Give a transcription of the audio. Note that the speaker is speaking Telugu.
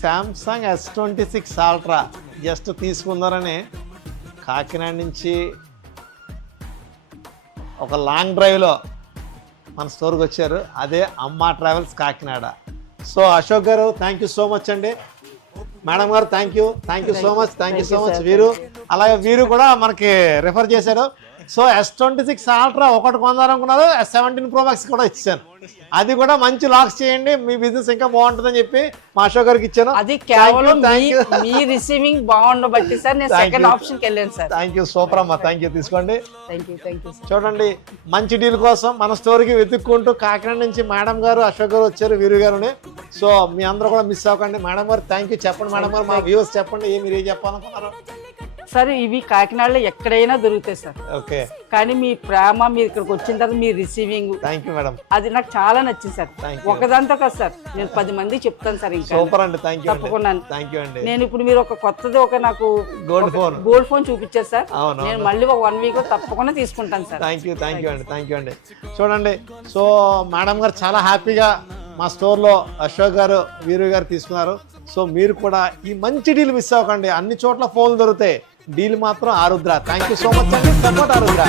శాంసంగ్ S26 అల్ట్రా జస్ట్ తీసుకుందారని కాకినాడ నుంచి ఒక లాంగ్ డ్రైవ్లో మన స్టోర్కి వచ్చారు. అదే అమ్మా travels Kakinada. So Ashok garu thank you so much అండి. మేడం గారు థ్యాంక్ యూ సో మచ్. వీరు అలాగే వీరు కూడా మనకి రిఫర్ చేశారు. సో S26 అల్ట్రా ఒకటి కొందారనుకున్నారు, S17 Pro Max కూడా ఇచ్చాను. అది కూడా మంచి లాక్స్ చేయండి, మీ బిజినెస్ ఇంకా బాగుంటుందని చెప్పి మా అశోక్ గారికి ఇచ్చాను. అది కేవలం మీ రిసీవింగ్ బాగుండబట్టి సార్ నేను సెకండ్ ఆప్షన్కి వెళ్ళాను సార్. థ్యాంక్ యూ సూపర్ అమ్మా, థ్యాంక్ యూ. తీసుకోండి. Thank you. చూడండి, మంచి డీల్ కోసం మన స్టోర్కి వెతుక్కుంటూ కాకినాడ నుంచి మేడం గారు అశోక్ గారు వచ్చారు, వీరు గారుని. సో మీ అందరూ కూడా మిస్ అవ్వకండి. మేడం గారు థ్యాంక్ యూ. చెప్పండి మేడం గారు, మా వ్యూవర్స్ చెప్పండి మీరు ఏం చెప్పాలనుకున్నారు. సార్ ఇవి కాకినాడలో ఎక్కడైనా దొరుకుతాయి సార్. ఓకే. కానీ మీ ప్రేమ, మీరు ఇక్కడికి వచ్చిన తర్వాత మీ రిసీవింగ్, థ్యాంక్ యూ మేడం, అది నాకు చాలా నచ్చింది సార్. ఒకదాంతో కాదు సార్, నేను 10 మంది చెప్తాను సార్. ఇంకా సూపర్ అండి, థ్యాంక్ యూ. తప్పకుండా. థ్యాంక్ యూ అండి. నేను ఇప్పుడు మీరు ఒక కొత్తది నాకు గోల్డ్ ఫోన్ చూపించారు సార్. నేను మళ్ళీ ఒక 1 వీక్ తప్పకుండా తీసుకుంటాను సార్. థ్యాంక్ యూ అండి. చూడండి, సో మేడం గారు చాలా హ్యాపీగా మా స్టోర్లో అశోక్ గారు వీరు గారు తీసుకున్నారు. సో మీరు కూడా ఈ మంచి డీల్ మిస్ అవ్వకండి. అన్ని చోట్ల ఫోన్లు దొరుకుతాయి, డీల్ మాత్రం ఆరుద్ర. థ్యాంక్ యూ సో మచ్ అండి. సపోర్ట్ ఆరుద్ర.